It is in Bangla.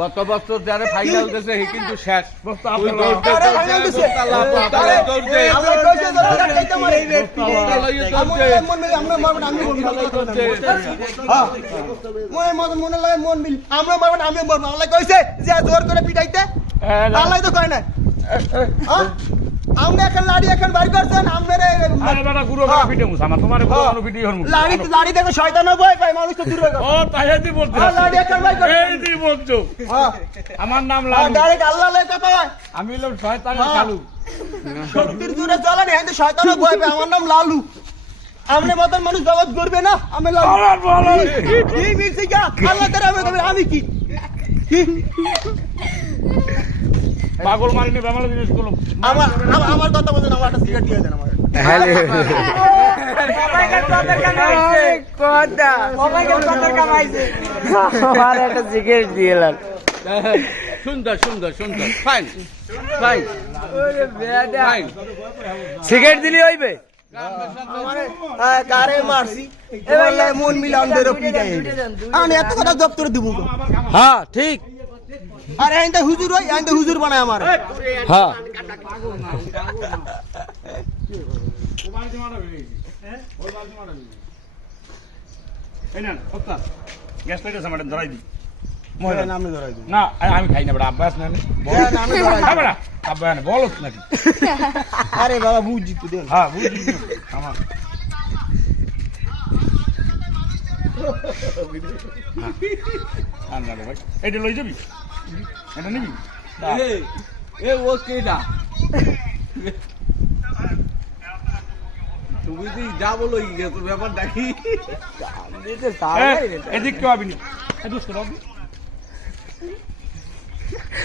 গত বছর যারা ফাইনাল দিয়েছে সে কিন্তু শেষ মনে লাগে মন মিল আমরা মারবেন আমি মরবো আল্লাহ কইছে যে জোর করে পিটাইতে আল্লাহ তো কয় না আমরা এখন লাড়ি এখন বাড়ি করছেন আমরে আরে বেটা গুরু গা পিটে মুছ আমার তোমারে গুরু পিটি হরমু লাড়ি দেখো শয়তান ভয় পায় মানুষ তো দূর হয়ে গেল ও তাই দি বলছো লাড়ি এখন বাড়ি করছেন এই দি বলছো আমার নাম লালু ডাইরেক্ট আল্লাহ লাই কথা হয় আমি হলাম শয়তানের কালু শক্তির দূরে চলে না কিন্তু শয়তানও ভয় পায় আমার নাম লালু আমনে মতন মানুষ জগৎ করবে না আমি লালু কি মিলছে কি আল্লাহ তাআলা আমি কি পাগল মারিনি বাংলা জিনিস গুলো আমার কথা বলেন আমার একটা সিগারেট দিয়ে দেন আমার একটা সিগারেট দিয়েলাম সুন্দর সুন্দর সুন্দর ফাইন ফাইন ফাইন সিগারেট দিলি হইবে কারে মারছি এবার মন মিলান দেরো পিটাই আমি এত কথা জব করে দিব হ্যাঁ ঠিক আরে আইন্দা হুজুর হই আইন্দা হুজুর বানায় আমার হ্যাঁ গ্যাস লাইট আছে ম্যাডাম ধরাই দি নামে ধরাই দিই না আমি খাই না বেটা আব্বাস না নামে ধরাই খাবে না আব্বা না বলছ নাকি আরে বাবা বুঝছি তো দেন হ্যাঁ বুঝছি আমার ভাই এটা লই যাবি এটা নিবি এ ও কেডা তুমি তো যা বলো গেছো ব্যাপার দেখি এদিক কেউ আবি নি দুষ্ট